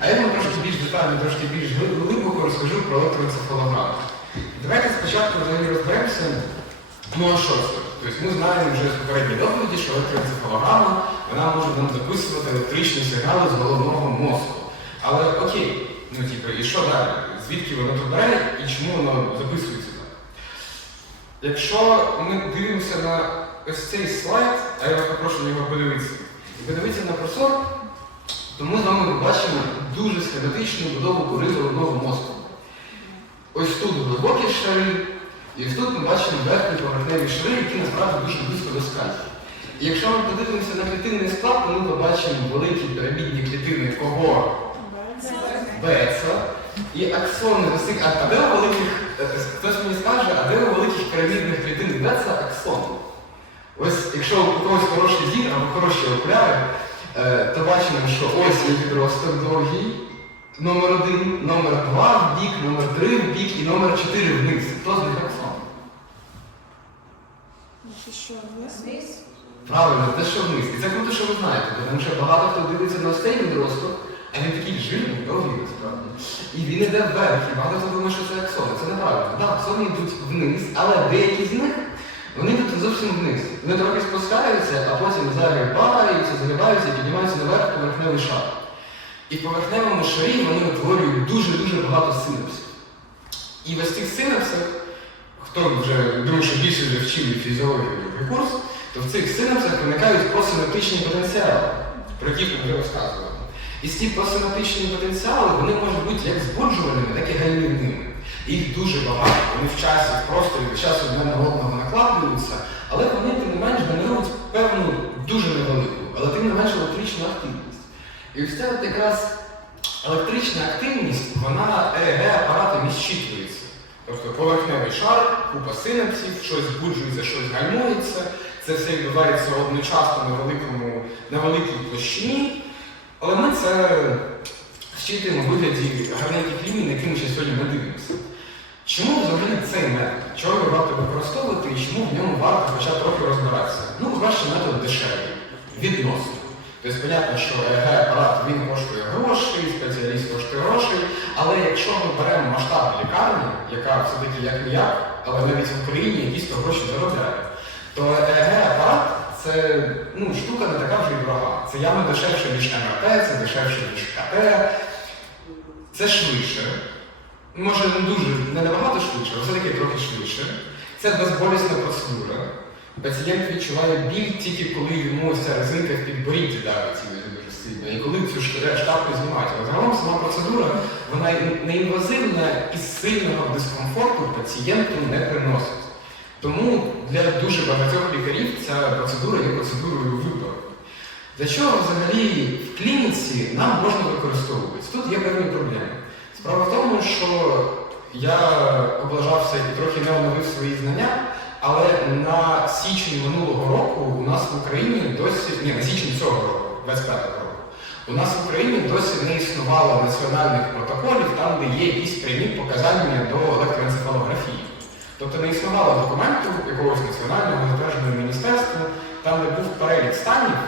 А я вам трошки більш детально, трошки більш глибоко розкажу про електроенцефалограму. Давайте спочатку взагалі розберемося, ну а що це? Тобто ми знаємо вже з попередньої доповіді, що електроенцефалограма вона може нам записувати електричні сигнали з головного мозку. Але окей, ну типу, і що далі? Звідки воно тут бере і чому воно записується так? Якщо ми дивимося на ось цей слайд, а я вас попрошу на нього подивитися, подивитися на просор, то ми з вами побачимо дуже схематичну будову кори головного мозку. Ось тут глибокі шари, і ось тут ми бачимо верхні поверхневі шари, які насправді дуже близько до скальки. І якщо ми подивимося на клітинний склад, то ми побачимо великі пірамідні клітини кого? Беца і аксони. Цих- А, де у великих, е, хтось мені скаже, а де у великих пірамідних клітин Беца аксон? Ось якщо у когось хороший зір або хороші окуляри, е, то бачимо, що ось є відросток довгий, номер один, номер два в бік, номер три в бік і номер чотири вниз. Хто з них аксон? Ти що, вниз? Правильно, те, що вниз. І це круто, що ви знаєте, тому що багато хто дивиться на цей відросток, а він такий жирний, довгий насправді. І він іде вверх, і багато хто думає, що це аксони. Це неправильно. Так, аксони йдуть вниз, але деякі з них вони йдуть зовсім вниз. Вони трохи спускаються, а потім загибаються, загибаються і піднімаються наверх поверхневий шар. І в поверхневому шарі вони утворюють дуже-дуже багато синапсів. І в ось цих синапсах, хто вже думаю, що більше вже вчили фізіологію курс, то в цих синапсах виникають посинаптичні потенціали, про які ми вже розказували. І ці посинаптичні потенціали вони можуть бути як збуджувальними, так і гальмівними. Їх дуже багато, вони в часі, в просторі, від часу одне одного накладуються, але вони, тим не менш, генерують певну дуже невелику, але тим не менш електричну активність. І ось ця от якраз електрична активність, вона ЕЕГ апаратом щитується. Тобто поверхневий шар, купа синапсів, щось збуджується, щось гальмується. Це все відбувається одночасно на великому, на великій площині. Але ми це щитуємо в вигляді гарненьких ліній, на які ми ще сьогодні не дивимося. Чому взагалі цей метод? Чого його варто використовувати і чому в ньому варто хоча трохи розбиратися? Ну, по-перше, метод дешевий, відносно. Тобто, понятно, що ЕГ-апарат він коштує грошей, спеціаліст коштує грошей, але якщо ми беремо масштаб лікарні, яка все-таки як не як, але навіть в Україні дійсно гроші заробляє, то ЕГ-апарат це ну, штука не така вже й дорога. Це явно дешевше, ніж МРТ, це дешевше, ніж КТ, це швидше. Може не дуже, не набагато швидше, але все-таки трохи швидше. Це безболісна процедура. Пацієнт відчуває біль тільки коли йому ця резинка в підборідді давить дуже сильно. І коли цю штапку знімають. Але загалом сама процедура вона неінвазивна і сильного дискомфорту пацієнту не приносить. Тому для дуже багатьох лікарів ця процедура є процедурою вибору. Для чого взагалі в клініці нам можна використовувати? Тут є певні проблеми. Справа в тому, що я облажався і трохи не оновив свої знання, але на січень минулого року у нас в Україні досі, ні, на січень цього року, 25-го року, у нас в Україні досі не існувало національних протоколів, там, де є якісь прямі показання до електроенцефалографії. Тобто не існувало документу якогось національного затвердженого міністерства, там, де був перелік станів,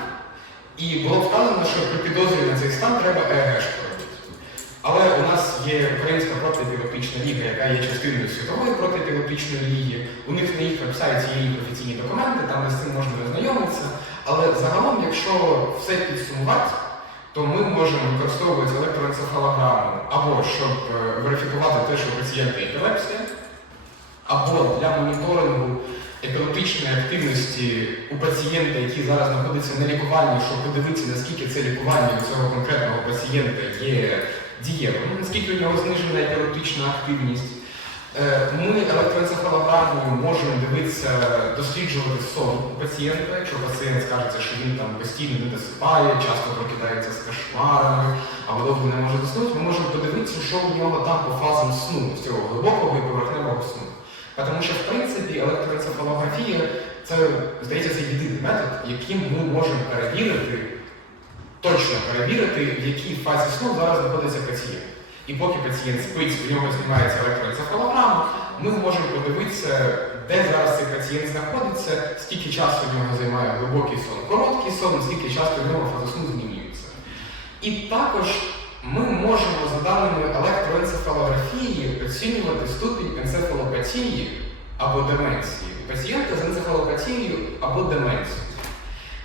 і було вказано, що при підозрі на цей стан треба ЕГшку робити. Але у нас є Українська протиепілептична ліга, яка є частиною світової протиепілептичної ліги. У них на їх вебсайті є їх офіційні документи, там ми з цим можна ознайомитися. Але загалом, якщо все підсумувати, то ми можемо використовувати електроенцефалограму або щоб е, верифікувати те, що у пацієнта епілепсія, або для моніторингу епілептичної активності у пацієнта, який зараз знаходиться на лікуванні, щоб подивитися, наскільки це лікування у цього конкретного пацієнта є дієвим, наскільки у нього знижена епілептична активність. Е, Ми електроенцефалограмою можемо дивитися, досліджувати сон у пацієнта, якщо пацієнт скажеться, що він там постійно не досипає, часто прокидається з кошмарами, або довго не може заснути, ми можемо подивитися, що у нього там по фазам сну, цього глибокого і поверхневого сну. Тому що, в принципі, електроенцефалографія це, здається, єдиний метод, яким ми можемо перевірити, точно перевірити, в якій фазі сну зараз знаходиться пацієнт. І поки пацієнт спить, у нього знімається електроенцефалограма, ми можемо подивитися, де зараз цей пацієнт знаходиться, скільки часу в нього займає глибокий сон, короткий сон, скільки часу в нього фаза сну змінюється. І також ми можемо за даними електроенцефалографії оцінювати ступінь енцефалопатії або деменції у пацієнта з енцефалопатією або деменцією.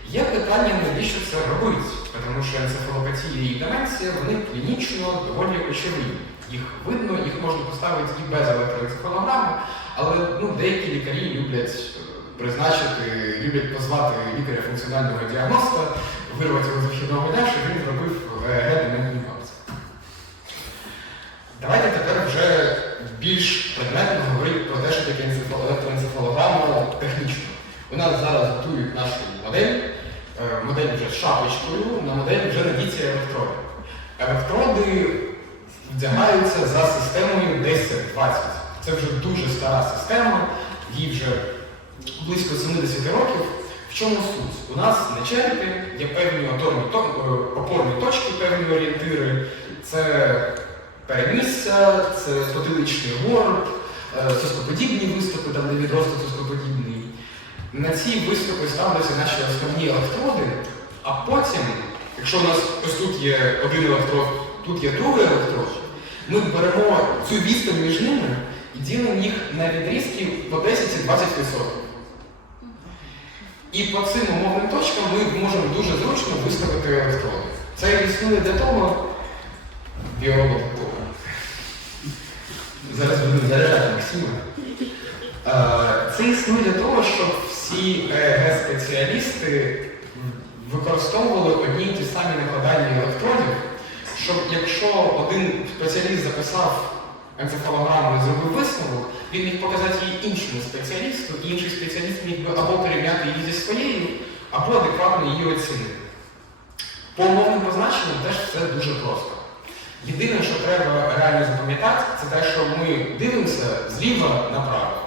Є питання, навіщо це робити, тому що енцефалопатія і деменція вони клінічно доволі очевидні. Їх видно, їх можна поставити і без електроенцефалограми, але ну, деякі лікарі люблять призначити, люблять позвати лікаря функціонального діагноста, вирвати його з вихідного дня, щоб він зробив ЕГ дементній. Давайте тепер вже більш предметно говорити про те, що таке енцефал- електроенцефалограма технічно. У нас зараз готують нашу модель, е, модель вже з шапочкою, на модель вже надіться електроди. Електроди вдягаються за системою 10-20. Це вже дуже стара система, їй вже близько 70 років. В чому суть? У нас на черепі є певні е, опорні точки, певні орієнтири. Це перемісця, це потиличний горб, е, соскоподібні виступи, там де відросток соскоподібний. На ці виступи ставляться наші основні електроди, а потім, якщо у нас ось тут є один електрод, тут є другий електрод, ми беремо цю відстань між ними і ділимо їх на відрізки по 10 і по цим умовним точкам ми можемо дуже зручно виставити електроди. Це існує для того, біоробот. Зараз будемо заряджати Максима. Е, Це існує для того, щоб всі ЕГ-спеціалісти використовували одні й ті самі накладання електродів, щоб якщо один спеціаліст записав енцефалограму зробив висновок, він міг показати її іншому спеціалісту, і інший спеціаліст міг би або порівняти її зі своєю, або адекватно її оцінити. По умовним позначенням теж все дуже просто. Єдине, що треба реально запам'ятати, це те, що ми дивимося зліва направо.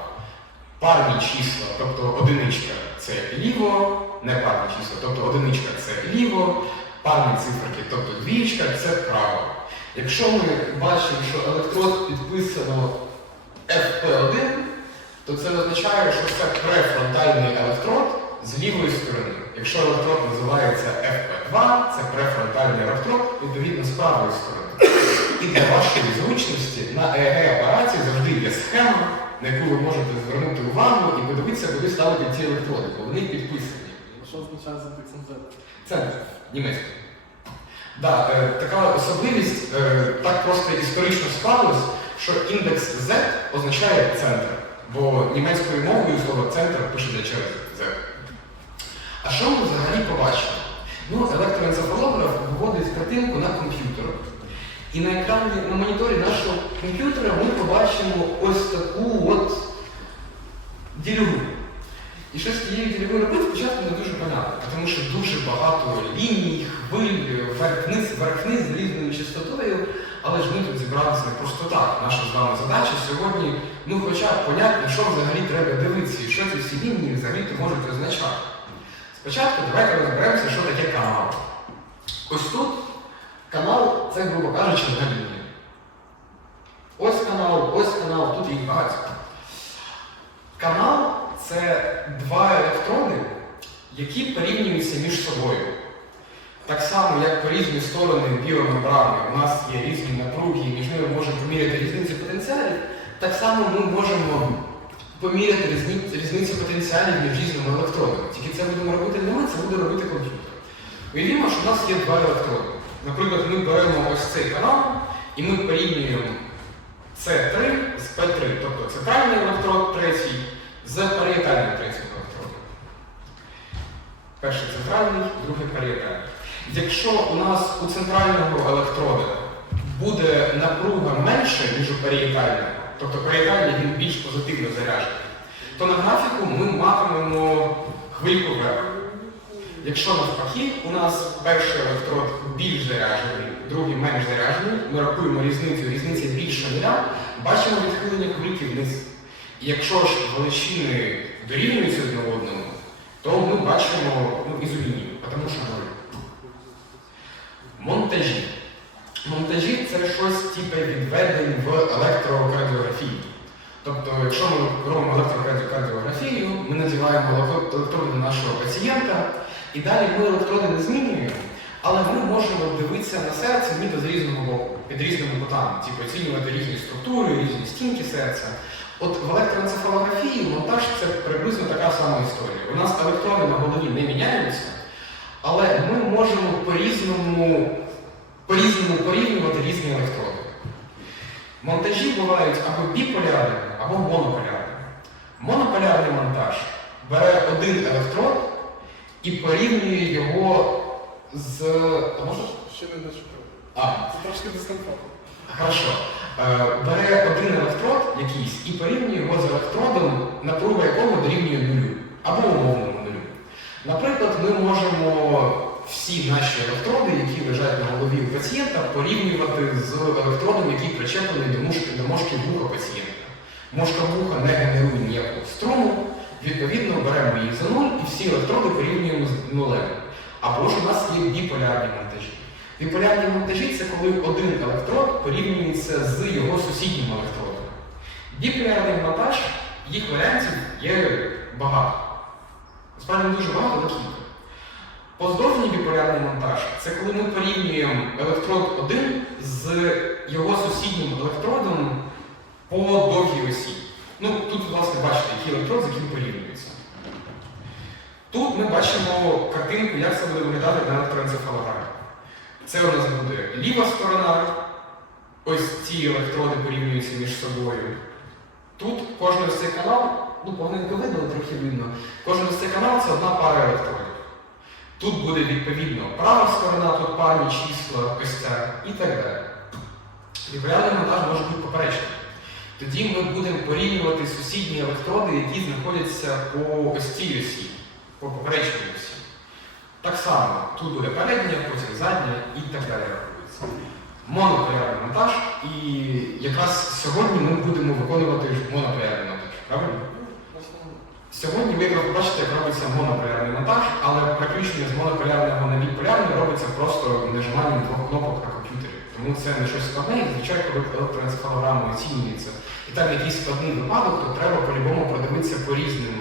Парні числа, тобто одиничка це ліво, не парні числа, тобто одиничка це ліво, парні циферки, тобто двічка це право. Якщо ми бачимо, що електрод підписано FP1, то це означає, що це префронтальний електрод з лівої сторони. Якщо електрод називається FP2, це префронтальний електрод, відповідно з правої сторони. І для вашої зручності на ЕЕГ-апараті завжди є схема, на яку ви можете звернути увагу і подивитися, куди ставити ці електроди, бо вони підписані. Що означає зафіксом Z? Центр німецький. Да, е, така особливість е, так просто історично склалось, що індекс Z означає центр, бо німецькою мовою слово центр пишеться через Z. А що ми взагалі побачимо? Ну, електроенцефалограф виводить картинку на комп'ютер. І на екрані, на моніторі нашого комп'ютера ми побачимо ось таку от ділюгу. І що з тією діляною робити, спочатку не дуже понятно, тому що дуже багато ліній, хвиль, вверх-вниз, з різною частотою, але ж ми тут зібралися не просто так. Наша з вами задача сьогодні, ну хоча б поняти, що взагалі треба дивитися, і що ці всі лінії взагалі можуть означати. Спочатку давайте розберемося, що таке канал. Ось тут канал це, грубо кажучи, одна лінія. Ось канал, ось канал, тут їх багато. Канал це два електроди, які порівнюються між собою. Так само, як по різні сторони біомембрани у нас є різні напруги, і між ними можемо поміряти різницю потенціалів, так само ми можемо поміряти різницю потенціалів між різними електродами. Тільки це будемо робити не ми, це буде робити комп'ютер. Уявімо, що у нас є два електроди. Наприклад, ми беремо ось цей канал і ми порівнюємо С3 з П3, тобто центральний електрод третій з паріетальним третім електродом. Перший центральний, другий паріетальний. Якщо у нас у центрального електрода буде напруга менше, ніж у паріетального, тобто паріетальний він більш позитивно заряджений, то на графіку ми матимемо хвильку вверх. Якщо навпаки, у нас перший електрод більш заряджений, другий менш заряджений, ми рахуємо різницю, різниця більше нуля, бачимо відхилення хвильки вниз. Якщо ж величини дорівнюються одне одному, то ми бачимо ну, ізолінію, тому що нуль. Монтажі. Монтажі це щось типу відведень в електрокардіографії. Тобто, якщо ми робимо електрокардіографію, ми надіваємо електроди на нашого пацієнта, і далі ми електроди не змінюємо, Але ми можемо дивитися на серце ніби з різного боку, під різними кутами, типу оцінювати різні структури, різні стінки серця. От в електроенцефалографії монтаж це приблизно така сама історія. У нас електрони на голові не міняються, але ми можемо по-різному, по-різному порівнювати різні електроди. Монтажі бувають або біполярними, або монополярними. Монополярний монтаж бере один електрод і порівнює його з. А можна? Ще не дочекав. А, Це трошки дискомфорт. Хорошо. Е, Бере один електрод якийсь і порівнює його з електродом, напруга якого дорівнює нулю або умовному нулю. Наприклад, ми можемо всі наші електроди, які лежать на голові у пацієнта, порівнювати з електродом, який причеплений до мушки, до мошки вуха пацієнта. Мошка вуха не генерує ніяку струму, відповідно беремо її за нуль і всі електроди порівнюємо з нулем. Або ж у нас є біполярні монтажі. Біполярні монтажі це коли один електрод порівнюється з його сусіднім електродом. Біполярний монтаж, їх варіантів є багато. Насправді дуже багато, але кілька. Поздовжній біполярний монтаж це коли ми порівнюємо електрод 1 з його сусіднім електродом по довгій осі. Ну, тут, власне, бачите, який електрод з яким порівнюється. Тут ми бачимо картинку, як це буде виглядати на електроенцефалограмі. Це у нас буде ліва сторона, ось ці електроди порівнюються між собою. Тут кожен ось цей канал, ну поганенько видно, трохи видно. Кожен ось цей канал це одна пара електродів. Тут буде відповідно права сторона, тут парні числа, ось ця і так далі. Біполярний монтаж може бути поперечний. Тоді ми будемо порівнювати сусідні електроди, які знаходяться по ось цій осі, по поперечній осі. Так само, тут буде передня, потім задня і так далі рахується. Монополярний монтаж, і якраз сьогодні ми будемо виконувати монополярний монтаж. Правильно? Сьогодні ви побачите, як робиться монополярний монтаж, але переключення з монополярного на біполярний робиться просто нажиманням двох кнопок на комп'ютері. Тому це не щось складне, і звичайно, коли електроенцефалограма оцінюється, і там якийсь складний випадок, то треба по-любому продивитися по різним.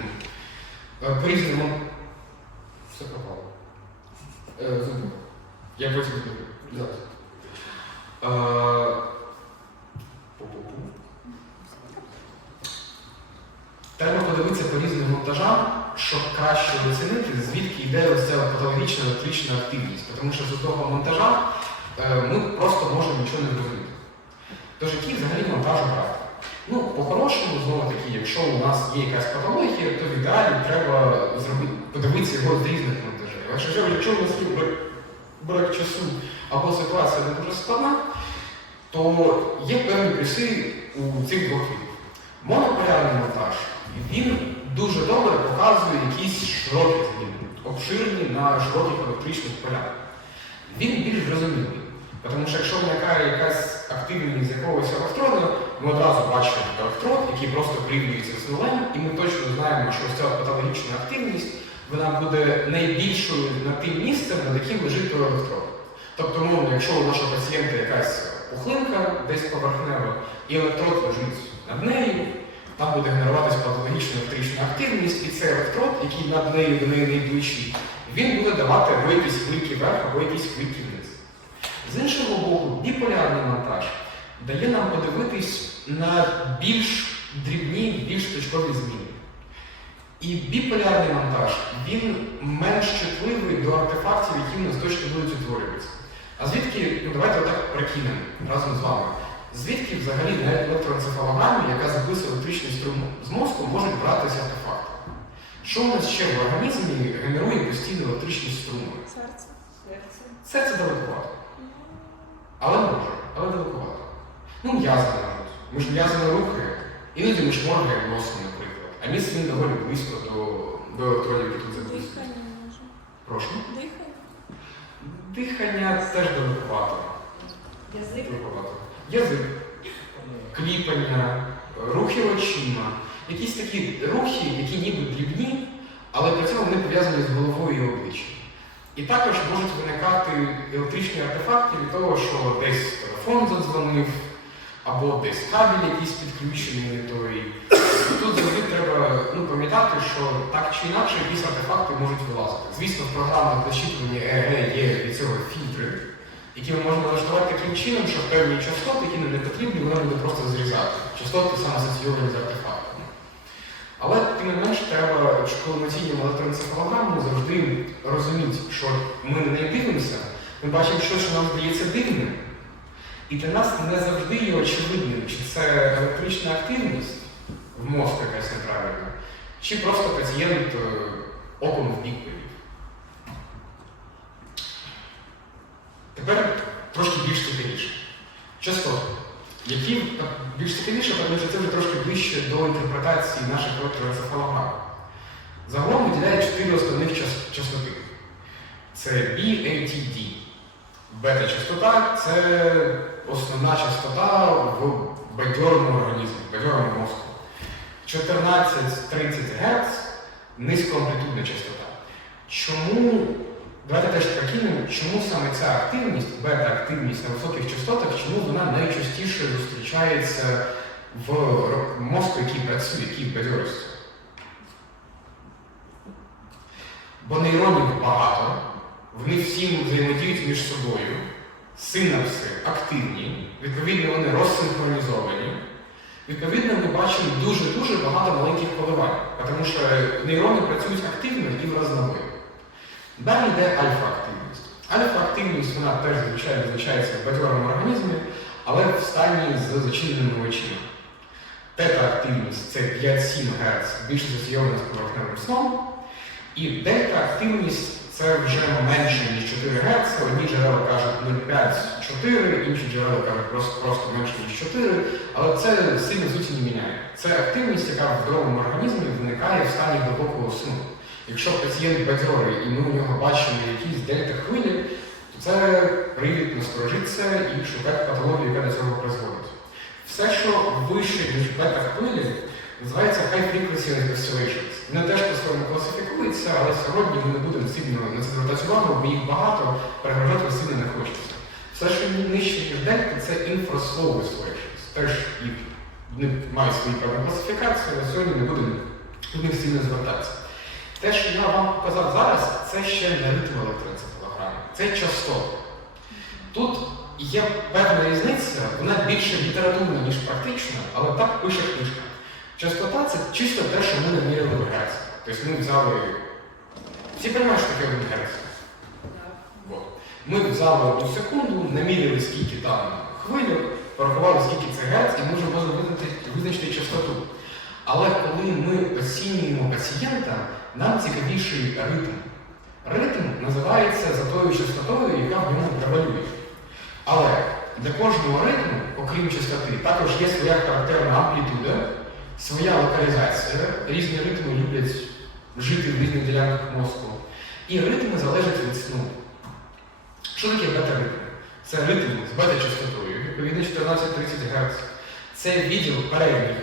е, По різним. Все пропало. Е, забув. Я потім. Е. Треба подивитися по різним монтажам, щоб краще оцінити, звідки йде ось ця патологічна електрична активність. Тому що з одного монтажа е, ми просто можемо нічого не зрозуміти. Тож який взагалі монтаж брати? Ну, по-хорошому, знову таки, якщо у нас є якась патологія, то в ідеалі треба зробити, подивитися його з різних монтажів. Якщо, якщо у нас є брак, часу або ситуація не дуже складна, то є певні плюси у цих двох видів. Монополярний монтаж, він дуже добре показує якісь широкі зміни, обширені на широких електричних полях. Він більш зрозумілий. Тому що якщо виникає якась активність якогось електроду, ми одразу бачимо електрод, який просто порівнюється з нулем, і ми точно знаємо, що ось ця патологічна активність вона буде найбільшою над тим місцем, над яким лежить той електрод. Тобто, умовно, якщо у нашого пацієнта якась пухлинка десь поверхнева, і електрод лежить над нею, там буде генеруватися патологічна електрична активність, і цей електрод, який над нею до неї найближчий, він буде давати або якісь хвильки вверх, або якісь хвильки вниз. З іншого боку, біполярний монтаж дає нам подивитись на більш дрібні, більш точкові зміни. І біполярний монтаж він менш чутливий до артефактів, які в нас точно будуть утворюватися. А звідки, ну давайте отак прикинемо разом з вами. Звідки взагалі на електроенцефалограмі, яка записує електричний струм з мозку, можуть братися артефакти? Що у нас ще в організмі генерує постійно електричні струми? Серце. Серце. Серце далекувато. Але може, але далекувато. Ну, м'язи можуть. Ми ж м'язи не рухаємо. Іноді ми шморгаємо носом, наприклад. А він доволі близько до, до електронів, які тут записують. Дихання може. Прошу. Дихання. Дихання теж далекувато. Язик. Далекувато. Язик, кліпання, рухи очима. Якісь такі рухи, які ніби дрібні, але при цьому вони пов'язані з головою і обличчям. І також можуть виникати електричні артефакти від того, що десь телефон задзвонив, або десь кабель якийсь підключений не той. Тут завжди треба ну, пам'ятати, що так чи інакше якісь артефакти можуть вилазити. Звісно, в програмах зачитування ЕГ є від цього фільтри, які ми можемо налаштувати таким чином, що певні частоти, які нам не потрібні, вони буде просто зрізати. Частоти саме асоційовані з артефактами. Але тим не менш треба, коли ми оцінюємо електроенцефалограму, завжди розуміти, що ми на неї дивимося, ми бачимо щось, що нам здається дивним. І для нас не завжди є очевидним, чи це електрична активність в мозку якась неправильна, чи просто пацієнт е, оком в бік повів. Тепер трошки більш цікавіше. Частоти. Які більш цікавіше, тому що це вже трошки ближче до інтерпретації наших електроенцефалограм. Загалом виділяє чотири основних час- частоти. Це BATD. Бета-частота це основна частота в бадьорому організмі, в бадьорому мозку. 14-30 Гц низькоамплітудна частота. Чому, давайте теж прикинемо, чому саме ця активність, бета-активність на високих частотах, чому вона найчастіше зустрічається в мозку, який працює, який в бадьорості? Бо нейронів багато, вони всі взаємодіють між собою, синапси активні, відповідно, вони розсинхронізовані. Відповідно, ми бачимо дуже-дуже багато маленьких коливань, тому що нейрони працюють активно і в разнобой. Далі йде альфа-активність. Альфа-активність вона теж звичайно визначається в бадьорому організмі, але в стані з зачиненими очима. Тета-активність це 5-7 Гц, більш асоційована з поверхневим сном. І дельта-активність це вже менше, ніж 4 Гц. Одні джерела кажуть 0,5-4, інші джерела кажуть просто, просто менше, ніж 4, але це сильно суті не міняє. Це активність, яка в здоровому організмі виникає в стані глибокого сну. Якщо пацієнт бадьорий і ми у нього бачимо якісь дельта-хвилі, то це привід насторожитися і шукати патологію, яка до цього призводить. Все, що вище, ніж бета-хвилі, називається High Frequency Oscillations. Вони теж по-своєму класифікуються, але сьогодні ми не будемо сильно на це звертати увагу, бо їх багато, перегружати сильно не хочеться. Все, що нижче, ніж дельта, це Infraslow Oscillations. Теж їх вони мають свої певні класифікації, але сьогодні не будемо до них сильно звертатися. Те, що я вам показав зараз, це ще не ритм електроенцефалограми, це частоти. Тут є певна різниця, вона більше літературна, ніж практична, але так пише книжка. Частота це чисто те, що ми наміряли в Герц. Тобто ми взяли. Всі розуміють, що таке 1 Герц? Вот. Ми взяли одну секунду, наміряли скільки там хвилю, порахували, скільки це Герц, і ми вже можемо визначити, визначити частоту. Але коли ми оцінюємо пацієнта, нам цікавіший ритм. Ритм називається за тою частотою, яка в ньому превалює. Але для кожного ритму, окрім частоти, також є своя характерна амплітуда, своя локалізація. Різні ритми люблять жити в різних ділянках мозку. І ритми залежать від сну. Що таке бета-ритм? Це ритм з бета-частотою, відповідно 14-30 Гц. Це відділ передніх,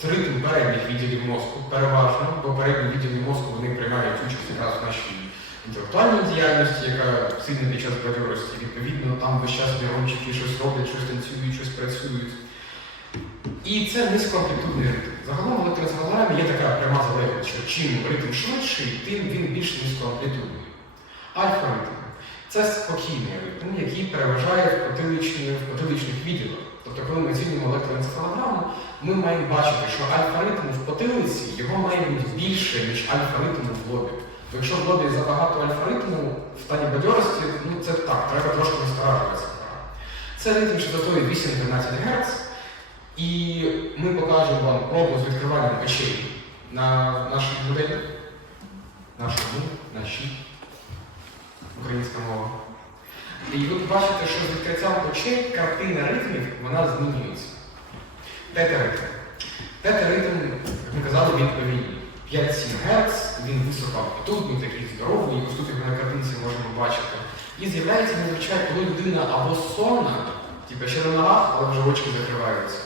це ритм передніх відділів мозку, переважно, бо передні відділи мозку вони приймають участь якраз в нашій інтелектуальній діяльності, яка сильна під час бадьорості. Відповідно, там весь час нейрончики щось роблять, щось танцюють, щось працюють. І це низькоамплітудний ритм. Загалом в електроенцефалограмі є така пряма залежність, що чим ритм швидший, тим він більш низькоамплітудний. Альфа-ритм це спокійний ритм, який переважає в потиличних відділах. Тобто, коли ми оцінюємо електроенцефалограму, ми маємо бачити, що альфа-ритм в потилиці його має бути більше, ніж альфа-ритм в лобі. Бо Якщо в лобі забагато альфа-ритму в стані бадьорості, ну це так, треба трошки насторажуватися. Це ритм частотою 8-12 Гц. І ми покажемо вам пробу з відкриванням очей на нашій моделі. Нашому, нашій. Українська мова. І ви побачите, що з відкриттям очей картина ритмів вона змінюється. Тета-ритм. Тета-ритм, як ми казали, він повільний. 5-7 Гц, він високоамплітудний, такий здоровий, ось тут на картинці можемо бачити. І з'являється зазвичай, коли людина або сонна, типу ще на ногах, але вже очі закриваються.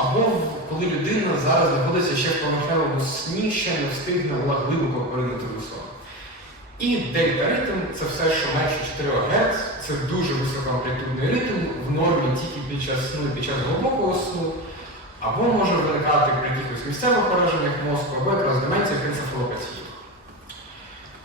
Або коли людина зараз знаходиться ще в поверхневому сні, ще не встигла глибоко поринути в сон. І дельта-ритм це все, що менше 4 Гц, це дуже високоамплітудний ритм, в нормі тільки під час сну під час глибокого сну, або може виникати при якихось місцевих пораженнях мозку, або якраз деменціях енцефалопатії.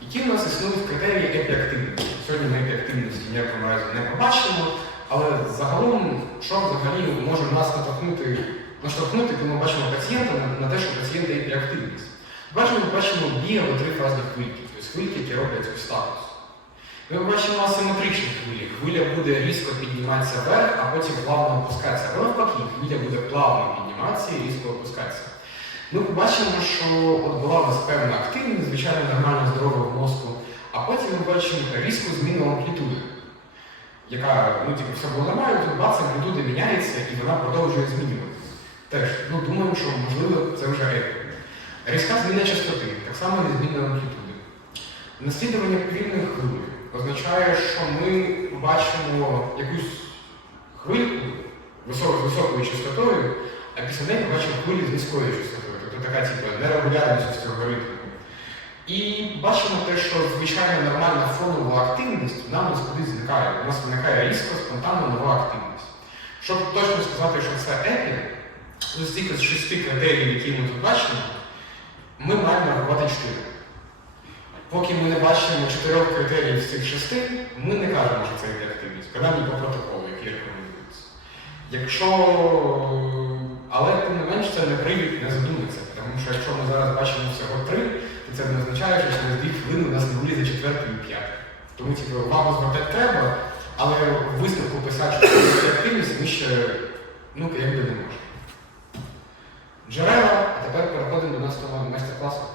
Які в нас існують критерії епіактивності? Сьогодні ми епіактивності ніякому разі не побачимо, але загалом, що взагалі може нас наштовхнути, наштовхнути, коли ми бачимо пацієнта на, те, що пацієнта епіактивність. Бачимо, ми бачимо дві або три фазні хвильки, тобто хвильки, які роблять ось статус. Ми бачимо асиметричні хвилі. Хвиля буде різко підніматися вверх, а потім плавно опускатися. Або навпаки, хвиля буде плавно підніматися і різко опускатися. Ми побачимо, що от була у нас певна активність, звичайно, нормально здорового мозку, а потім ми бачимо різку зміну амплітуди, яка, ну, типу, все було нормально, тут бац, амплітуда міняється і вона продовжує змінюватися. Теж, ну, думаємо, що можливо це вже епі. Різка зміна частоти, так само не зміна амплітуди. Наслідування повільної хвилі означає, що ми бачимо якусь хвильку висок- високою частотою, а після неї ми бачимо хвилі з низькою частотою, тобто така типу, нерегулярність цього ритму. І бачимо те, що звичайно нормальна фонова активність в нас кудись зникає. У нас виникає різко, спонтанно нова активність. Щоб точно сказати, що це епі, з цих з шести критеріїв, які ми тут бачимо, ми маємо рахувати чотири. Поки ми не бачимо чотирьох критеріїв з цих шести, ми не кажемо, що це є активність, принаймні по протоколу, який рекомендується. Якщо. Але тим не менш це не привід не задуматися, тому що якщо ми зараз бачимо всього три, то це не означає, що через дві хвилини у нас не вилізе четвертий і п'ятий. Тому типу, увагу звертати треба, але висновку писати, що це активність, ми ще ну, якби не можемо. Джерела, а тепер переходимо до наступного майстер-класу.